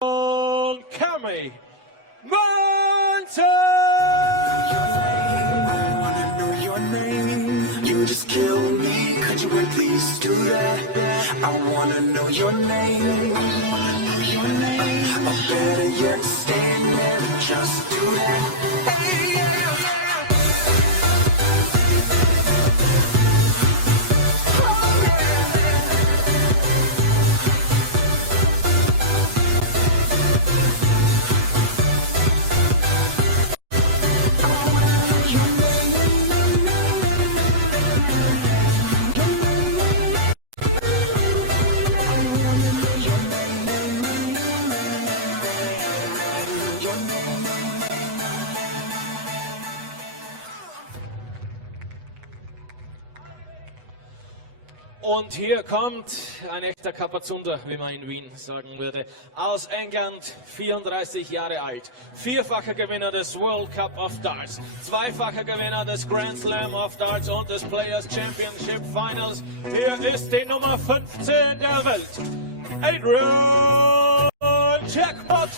Cammy Menzies! You just kill me, could you at least do that? I wanna know your name, I wanna know your name. Or better yet, stand there and just do that. Hey, yeah, yeah. Und hier kommt ein echter Kapazunder, wie man in Wien sagen würde, aus England, 34 Jahre alt, vierfacher Gewinner des World Cup of Darts, zweifacher Gewinner des Grand Slam of Darts und des Players Championship Finals. Hier ist die Nummer 15 der Welt, Adrian Jackpot.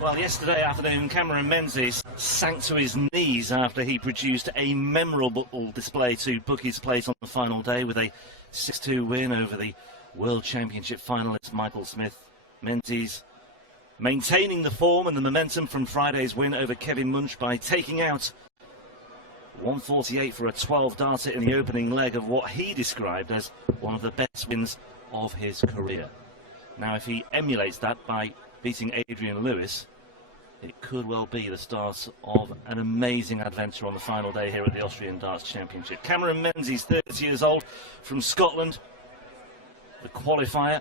Well, yesterday afternoon, Cameron Menzies sank to his knees after he produced a memorable display to book his place on the final day with a 6-2 win over the World Championship finalist Michael Smith. Menzies maintaining the form and the momentum from Friday's win over Kevin Munch by taking out 148 for a 12-darter in the opening leg of what he described as one of the best wins of his career. Now, if he emulates that by beating Adrian Lewis, it could well be the start of an amazing adventure on the final day here at the Austrian Darts Championship. Cameron Menzies, 30 years old, from Scotland. The qualifier,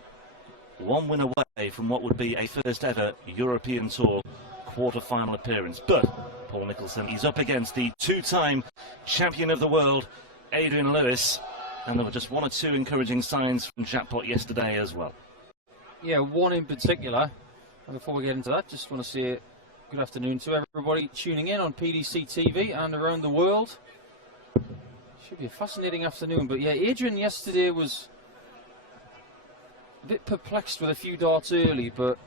one win away from what would be a first ever European Tour quarter-final appearance. But Paul Nicholson, he's up against the two-time champion of the world, Adrian Lewis, and there were just one or two encouraging signs from Jackpot yesterday as well. Yeah, one in particular. And before we get into that, just want to say good afternoon to everybody tuning in on PDC TV and around the world. Should be a fascinating afternoon. But yeah, Adrian yesterday was a bit perplexed with a few darts early, but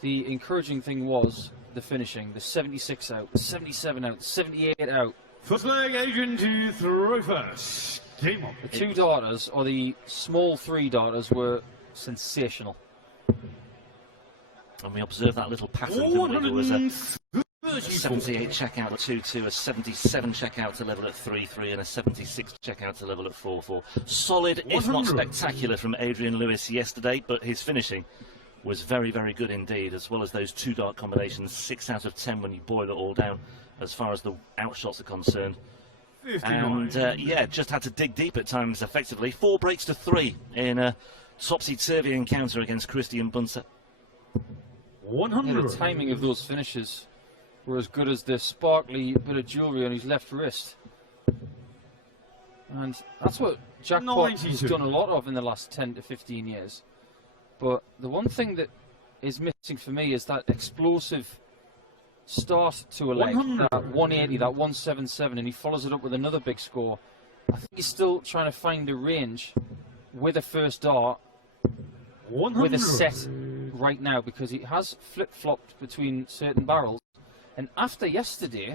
the encouraging thing was the finishing. The 76 out, the 77 out, the 78 out. First leg, Adrian to throw first. Game on. The two darters, or the small three darters, were sensational. And we observed that little pattern. There was a 78 checkout at 2-2, a 77 checkout to level at 3-3, and a 76 checkout to level at 4-4. Solid, if not spectacular, from Adrian Lewis yesterday, but his finishing was very, very good indeed, as well as those two dart combinations, 6 out of 10 when you boil it all down, as far as the outshots are concerned. And yeah, just had to dig deep at times effectively. 4 breaks to 3 in a topsy-turvy encounter against Christian Bunter. 100. Yeah, the timing of those finishes were as good as the sparkly bit of jewellery on his left wrist. And that's what Jackpot has done a lot of in the last 10 to 15 years. But the one thing that is missing for me is that explosive start to a leg, that 180, that 177, and he follows it up with another big score. I think he's still trying to find a range with a first dart, with a set right now, because he has flip-flopped between certain barrels. And after yesterday,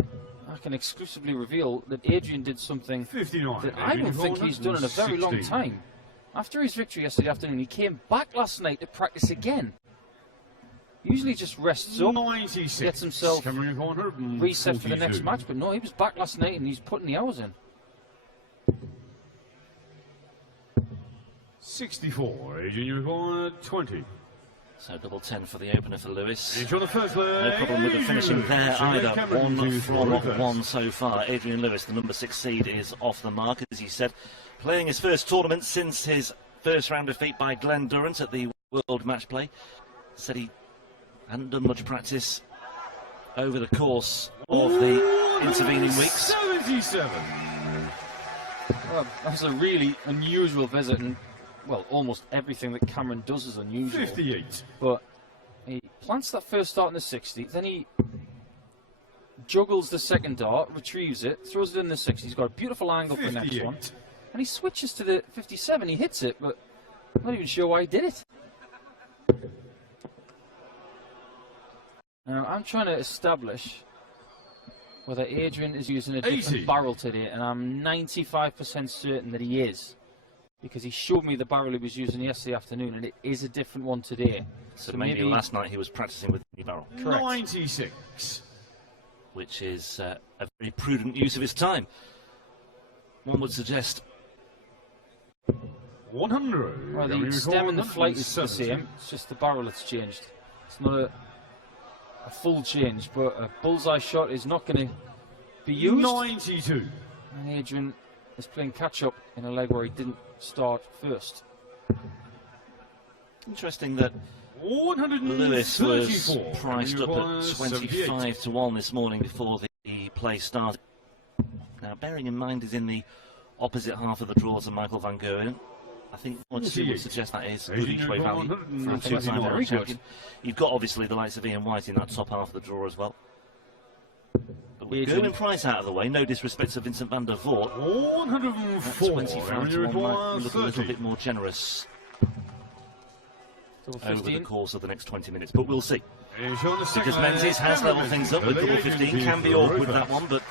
I can exclusively reveal that Adrian did something that I don't think he's done in a very long time. After his victory yesterday afternoon, he came back last night to practice again. Usually just rests up, gets himself reset for the next match, but no, he was back last night and he's putting the hours in. 64. Adrian, you require 20. So double 10 for the opener for Lewis. Into the first leg. No problem with the finishing there either. Cameron 1 from reverse. 1 so far. Adrian Lewis, the number 6 seed, is off the mark, as he said. Playing his first tournament since his first round defeat by Glenn Durrant at the World Match Play. Said he hadn't done much practice over the course of the intervening weeks. 77. Well, that was a really unusual visit, and well, almost everything that Cameron does is unusual. 58. But he plants that first dart in the 60, then he juggles the second dart, retrieves it, throws it in the 60. He's got a beautiful angle for the next one. And he switches to the 57. He hits it, but I'm not even sure why he did it. Now, I'm trying to establish whether Adrian is using a different 80. barrel today, and I'm 95% certain that he is, because he showed me the barrel he was using yesterday afternoon, and it is a different one today. So maybe last night he was practicing with the new barrel. Correct. 96. Which is a very prudent use of his time. One would suggest. 100. Well, the stem and the flight is the same, it's just the barrel that's changed. It's not a full change, but a bullseye shot is not going to be used. 92. And Adrian is playing catch-up in a leg where he didn't start first. Interesting that 134. Lewis was priced up at 78. 25 to 1 this morning before the play started. Now, bearing in mind he's in the opposite half of the draw to Michael van Gerwen. I think what you would suggest that is good each way value for a two-time world champion. You've got obviously the likes of Ian White in that top half of the draw as well. But with Gerwin Price out of the way, no disrespect to Vincent van der Voort, 104. 25 to 1 might look a little bit more generous Double over 15. the course of the next 20 minutes, but we'll see. Because Because Menzies has levelled things up with double 15, can be awkward with that one, but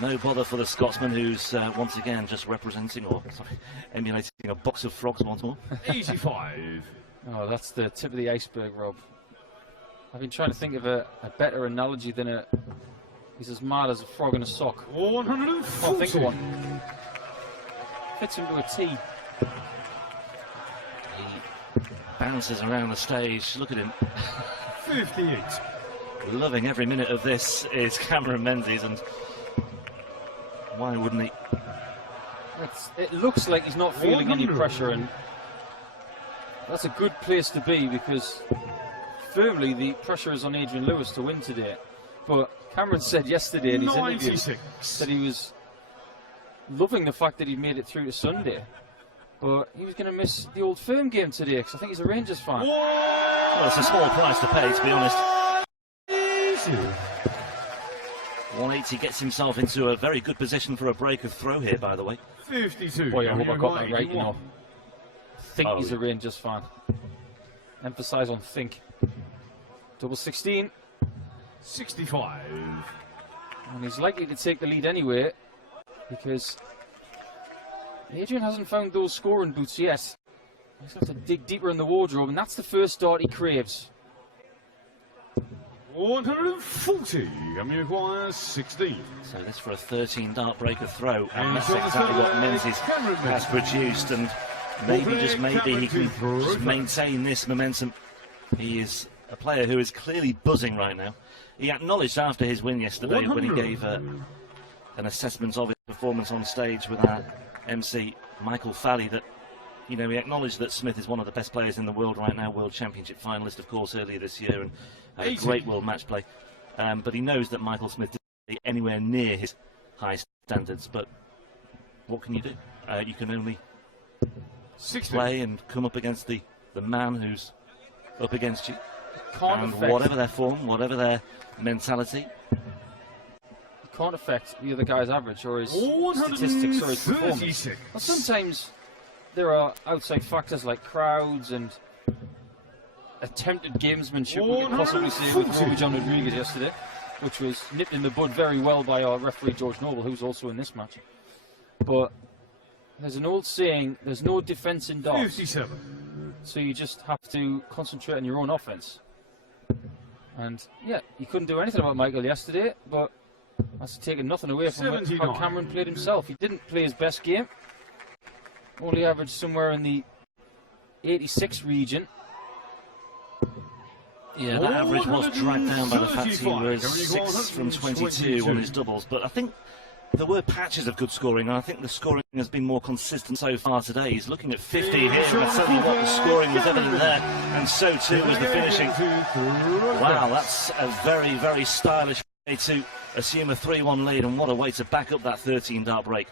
no bother for the Scotsman, who's once again just representing, or sorry, emulating a box of frogs once more. 85. Oh, that's the tip of the iceberg, Rob. I've been trying to think of a better analogy than he's as mad as a frog in a sock. 140. Can't think of one. Fits into a T. He bounces around the stage. Look at him. 58. Loving every minute of this is Cameron Menzies, and why wouldn't he? It looks like he's not feeling any pressure, and that's a good place to be, because firmly the pressure is on Adrian Lewis to win today. But Cameron said yesterday in his interview 96. that he was loving the fact that he made it through to Sunday, but he was going to miss the Old Firm game today, because I think he's a Rangers fan. Well, it's a small price to pay, to be honest. 180 gets himself into a very good position for a break of throw here, by the way. 52. Boy, I hope I got that right, you know. Think Oh, he's a Rangers fan. Emphasise on think. Double 16. 65. And he's likely to take the lead anyway, because Adrian hasn't found those scoring boots yet. He's going to have to dig deeper in the wardrobe, and that's the first dart he craves. 140. He requires 16. So this for a 13 dart break of throw, and And that's it's on the exactly what third Menzies Cameron has produced, and maybe, just maybe, he can just maintain this momentum. He is a player who is clearly buzzing right now. He acknowledged after his win yesterday, when he 100. gave an assessment of his performance on stage with our MC Michael Falley, that, you know, he acknowledged that Smith is one of the best players in the world right now, World Championship finalist, of course, earlier this year, and had a 80. great World Match Play. But he knows that Michael Smith isn't anywhere near his high standards. But what can you do? You can only 60. play and come up against the man who's up against you. Can't And affect, whatever their form, whatever their mentality, can't affect the other guy's average or his statistics or his performance. 136. Well, sometimes there are outside factors like crowds and attempted gamesmanship, we could possibly say, with Roby John Rodriguez yesterday, which was nipped in the bud very well by our referee George Noble, who's also in this match. But there's an old saying, there's no defence in darts, 57. so you just have to concentrate on your own offence. And yeah, he couldn't do anything about Michael yesterday, but that's taken nothing away from how 79. Cameron played himself. He didn't play his best game, only averaged somewhere in the 86 region. Yeah, that average was dragged down by the fact he was 6 from 22 on his doubles, but I think there were patches of good scoring, and I think the scoring has been more consistent so far today. He's looking at 50 here, and I tell you what, the scoring was evident there, and so too was the finishing. Wow, that's a very, very stylish way to assume a 3-1 lead, and what a way to back up that 13-dart break.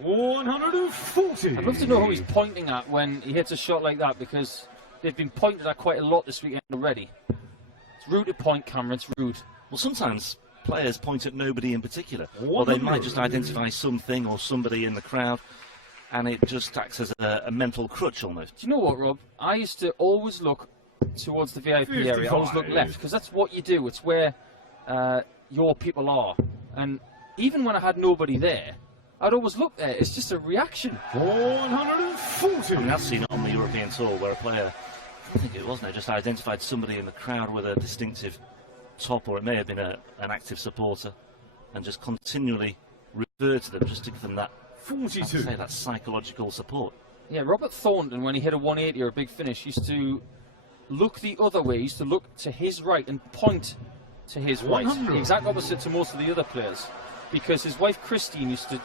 140. I'd love to know who he's pointing at when he hits a shot like that, because they've been pointed at quite a lot this weekend already. It's rude to point, Cameron, it's rude. Well, sometimes players point at nobody in particular, or they might just identify something or somebody in the crowd, and it just acts as a mental crutch almost. Do you know what, Rob? I used to always look towards the VIP area. I always look left, because that's what you do. It's where your people are. And even when I had nobody there, I'd always look there. It's just a reaction. 140. I mean, I've seen it on the European Tour where a player, I think it was now, just identified somebody in the crowd with a distinctive top, or it may have been an active supporter, and just continually referred to them just to give them that, 42. say, that psychological support. Yeah, Robert Thornton, when he hit a 180 or a big finish, used to look the other way. He used to look to his right and point to his right. 100. The exact opposite to most of the other players, because his wife Christine used to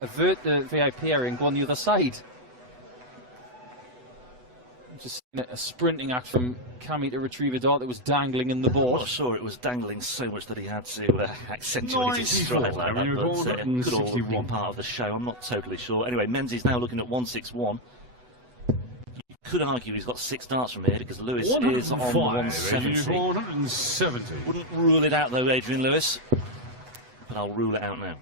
avert the VIP area and go on the other side. Just a sprinting act from Cammy to retrieve a dart that was dangling in the I'm board. not sure it was dangling so much that he had to accentuate his stride like that, but it could all have been part of the show. I'm not totally sure. Anyway, Menzies now looking at 161. You could argue he's got 6 darts from here, because Lewis is on 170. 170. Wouldn't rule it out though, Adrian Lewis, but I'll rule it out now.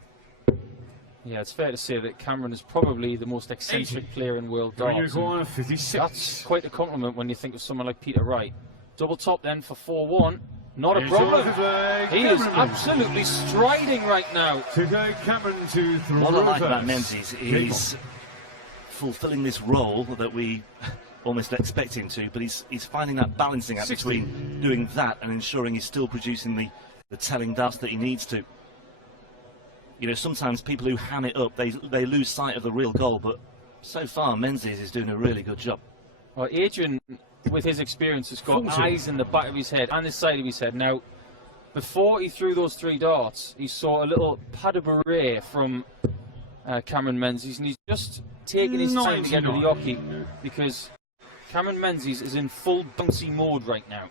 Yeah, it's fair to say that Cameron is probably the most eccentric player in world darts. 56. That's quite a compliment when you think of someone like Peter Wright. Double top then for 4-1. Not a problem. He is absolutely striding right now. Today, Cameron to throw. What I like about Menzies is fulfilling this role that we almost expect him to, but he's finding that balancing act between doing that and ensuring he's still producing the telling darts that he needs to. You know, sometimes people who ham it up, they lose sight of the real goal, but so far Menzies is doing a really good job. Well, Adrian, with his experience, has got eyes in the back of his head and the side of his head. Now, before he threw those 3 darts, he saw a little pas de bourrée from Cameron Menzies, and he's just taking his time to get to the hockey, because Cameron Menzies is in full bouncy mode right now.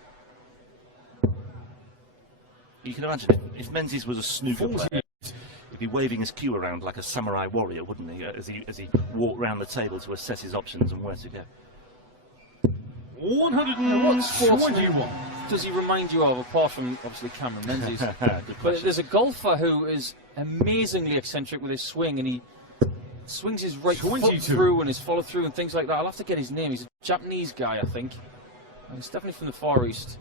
You can imagine if Menzies was a snooker player, he'd be waving his cue around like a samurai warrior, wouldn't he, as he walked round the table to assess his options and where to go. 121. Does he remind you of, apart from obviously Cameron Menzies? But there's a golfer who is amazingly eccentric with his swing, and he swings his right foot through and his follow through and things like that. I'll have to get his name. He's a Japanese guy, I think. He's definitely from the Far East.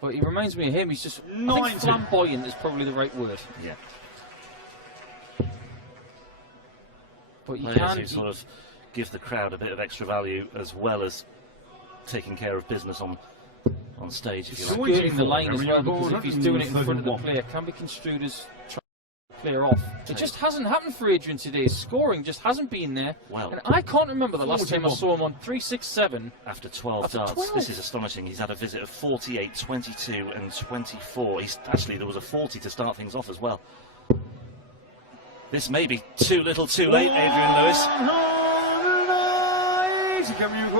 But he reminds me of him. He's just, I think flamboyant is probably the right word. Yeah. But you Players who can sort of give the crowd a bit of extra value, as well as taking care of business on stage, if you like. skirting the line as well, because if he's doing it in front of the player, can be construed as trying to clear off. It just hasn't happened for Adrian today. His scoring just hasn't been there. Well, and I can't remember the last time I saw him on 3-6-7. After 12 darts, this is astonishing. He's had a visit of 48, 22 and 24. Actually, there was a 40 to start things off as well. This may be too little too late, Adrian Lewis.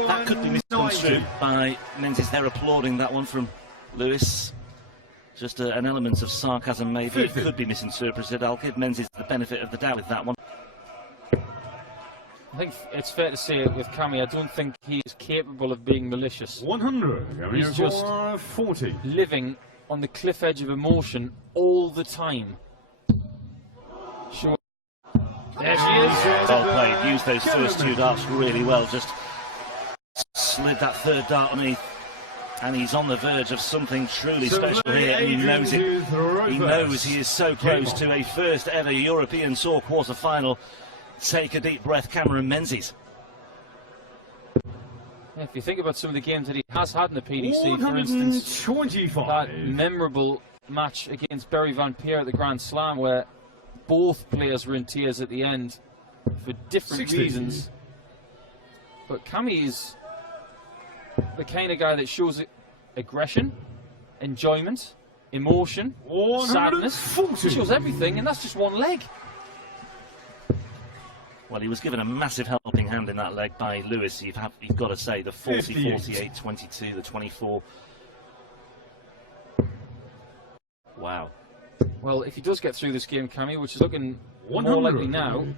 That could be misconstrued by Menzies. They're applauding that one from Lewis. Just an element of sarcasm, maybe. It could be misinterpreted. I'll give Menzies the benefit of the doubt with that one. I think it's fair to say with Cammy, I don't think he's capable of being malicious. 100. He's just 40. living on the cliff edge of emotion all the time. Sure. There she is. Well played. Used those first 2 darts really well. Just slid that 3rd dart underneath. And he's on the verge of something truly special here, and he knows it. He knows he is so close to a first ever European Tour quarter-final. Take a deep breath, Cameron Menzies. If you think about some of the games that he has had in the PDC, for instance, that memorable match against Barry Van Peer at the Grand Slam, where both players were in tears at the end for different reasons. But Cammy is the kind of guy that shows aggression, enjoyment, emotion, sadness. He shows everything, and that's just one leg. Well, he was given a massive helping hand in that leg by Lewis. You've got to say the 40, 48, 22, the 24. Wow. Well, if he does get through this game, Cammy, which is looking more likely now,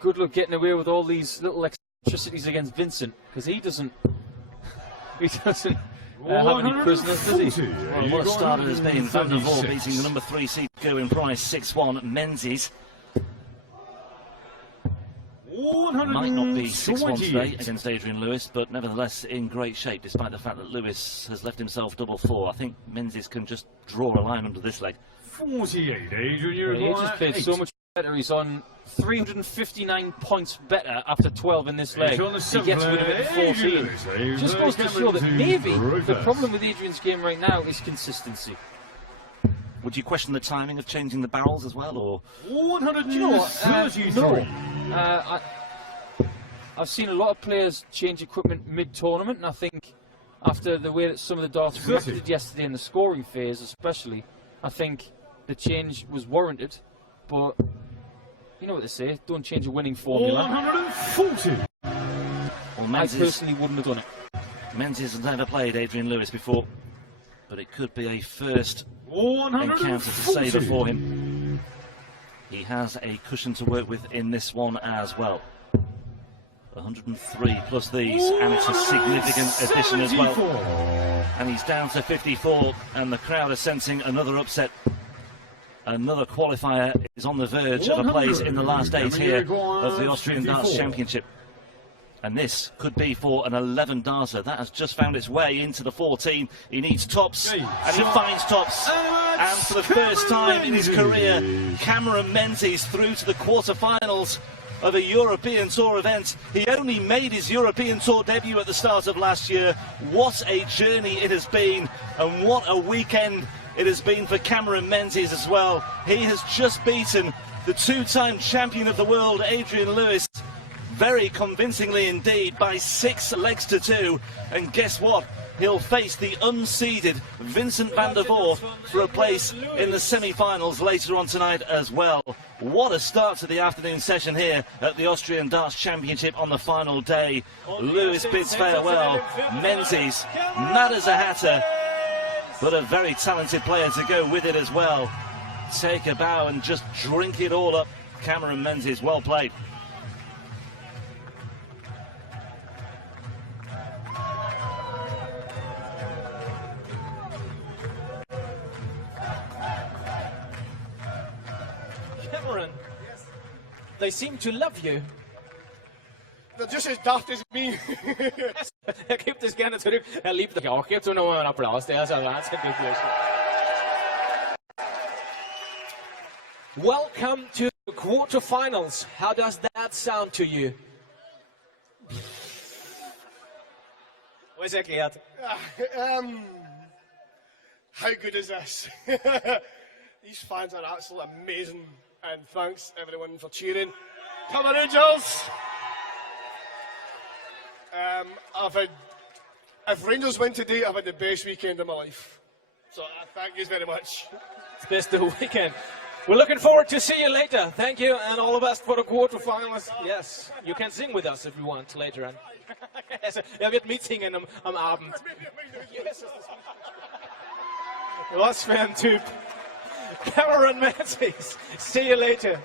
good luck getting away with all these little eccentricities against Vincent, because he doesn't have any prisoners, does he? Well, what a start it has been. Van der Voort beating the number 3 seed Gerwin Price 6-1. Menzies might not be 6-1 today against Adrian Lewis, but nevertheless in great shape, despite the fact that Lewis has left himself double 4. I think Menzies can just draw a line under this leg. 48, Adrian. He just played so much better. He's on 359 points better after 12 in this leg. He gets rid of it at 14. Just goes to show that maybe the problem with Adrian's game right now is consistency. Would you question the timing of changing the barrels as well, or? 133. No. I've seen a lot of players change equipment mid-tournament, and I think after the way that some of the darts reacted yesterday in the scoring phase especially, I think the change was warranted, but you know what they say, don't change a winning formula. 140. Well, I personally wouldn't have done it. Menzies has never played Adrian Lewis before, but it could be a first encounter to savour for him. He has a cushion to work with in this one as well. 103 plus these, and it's a significant addition as well. And he's down to 54, and the crowd are sensing another upset. Another qualifier is on the verge of a place in the last 8 here of the Austrian Darts Championship. And this could be for an 11 darter. That has just found its way into the 14. He needs tops, and he finds tops. And for the first time in his career, Cameron Menzies through to the quarterfinals of a European Tour event. He only made his European Tour debut at the start of last year. What a journey it has been, and what a weekend it has been for Cameron Menzies as well. He has just beaten the 2-time champion of the world, Adrian Lewis, very convincingly indeed, by 6 legs to 2. And guess what? He'll face the unseeded Vincent van der Voort for a place in the semi-finals later on tonight as well. What a start to the afternoon session here at the Austrian Darts Championship on the final day. Lewis bids farewell. Menzies, mad as a hatter, but a very talented player to go with it as well. Take a bow and just drink it all up. Cameron Menzies, well played. Cameron, they seem to love you. They're just as daft as me. Gibt es gerne zurück. Liebt euch auch. Gebt so nochmal einen Applaus. Der ist ein wahnsinnig glücklich. Welcome to the quarterfinals. How does that sound to you? Was erklärt. How good is this? These fans are absolutely amazing, and thanks everyone for cheering. Come on, Angels! If Rangers win today, I've had the best weekend of my life. So thank you very much. It's best of the weekend. We're looking forward to see you later. Thank you, and all the best for the quarterfinals. Yes, you can sing with us if you want later on. Wird mitsingen am Abend. Was für ein Typ. Cameron Menzies. See you later.